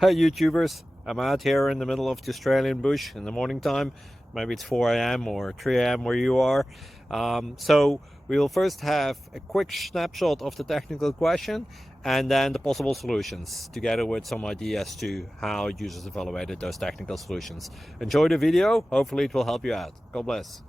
Hey YouTubers, I'm out here in the middle of the Australian bush in the morning time. Maybe it's 4 a.m. or 3 a.m. where you are. So we'll first have a quick snapshot of the technical question and then the possible solutions, together with some ideas to how users evaluated those technical solutions. Enjoy the video, hopefully it will help you out. God bless.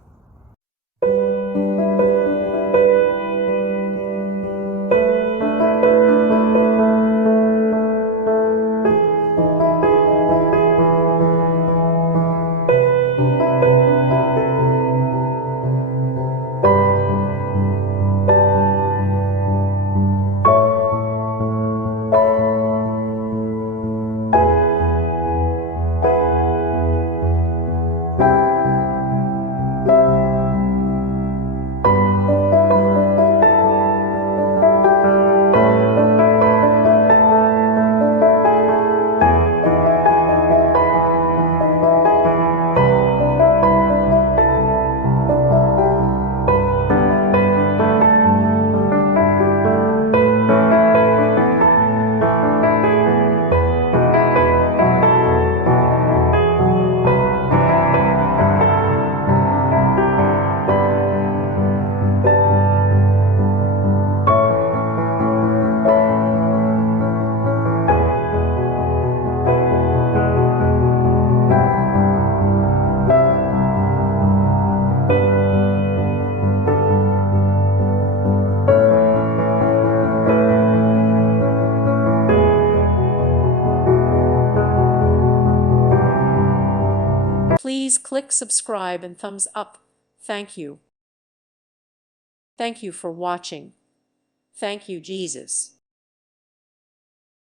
Please click subscribe and thumbs up. Thank you. Thank you for watching. Thank you, Jesus.